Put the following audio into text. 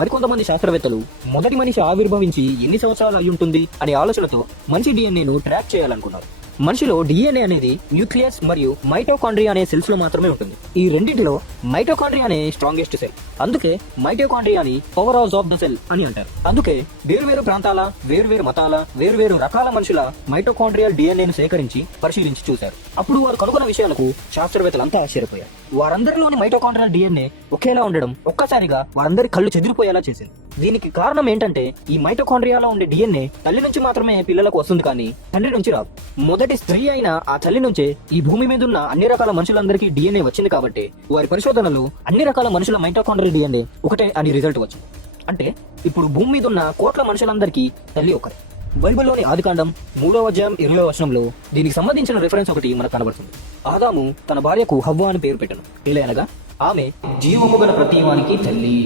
మరికొంతమంది శాస్త్రవేత్తలు మొదటి మనిషి ఆవిర్భవించి ఎన్ని సంవత్సరాలు అయి ఉంటుంది అనే ఆలోచనతో మనిషి డిఎన్ఏను ట్రాక్ చేయాలనుకున్నారు. మనిషిలో డిఎన్ఏ అనేది న్యూక్లియస్ మరియు మైటోకాండ్రియా అనే సెల్స్ లో మాత్రమే ఉంటుంది. ఈ రెండింటిలో మైటోకాండ్రియా అనే స్ట్రాంగెస్ట్ సెల్. అందుకే మైటోకాండ్రియాని power house of the cell అని అంటారు. అందుకే వేరువేరు ప్రాంతాల, వేరువేరు మతాల, వేరువేరు రకాల మనుషుల మైటోకాండ్రియల్ డిఎన్ఏను సేకరించి పరిశీలించి చూశారు. అప్పుడు వారు కనుగొన్న విషయాలకు శాస్త్రవేత్తలంతా ఆశ్చర్యపోయారు. వారందరిలోని మైటోకాండ్రియల్ డిఎన్ఏ ఒకేలా ఉండడం ఒక్కసారిగా వారందరి కళ్ళు చెదిరిపోయేలా చేసింది. దీనికి కారణం ఏంటంటే ఈ మైటోకాండ్రియాలో ఉండే డిఎన్ఏ తల్లి నుంచి మాత్రమే పిల్లలకు వస్తుంది, కానీ తండ్రి నుంచి రాదు. మొదటి స్త్రీ అయిన ఆ తల్లి నుంచే ఈ భూమి మీద ఉన్న అన్ని రకాల మనుషులందరికీ డిఎన్ఏ వచ్చింది. కాబట్టి వారి పరిశోధనలు అన్ని రకాల మనుషుల మైటోకాండ్రియల్ డిఎన్ఏ ఒకటే అని రిజల్ట్ వచ్చింది. అంటే ఇప్పుడు భూమి మీద ఉన్న కోట్ల మనుషులందరికీ తల్లి ఒకరే. బైబిల్లోని ఆదికాండం 3వ అధ్యాయం 20వ వచనంలో దీనికి సంబంధించిన రిఫరెన్స్ ఒకటి మనకు కనబడుతుంది. ఆదాము తన భార్యకు హవ్వ అని పేరు పెట్టను, అనగా ఆమె జీవము గల ప్రతి వానికి తల్లి.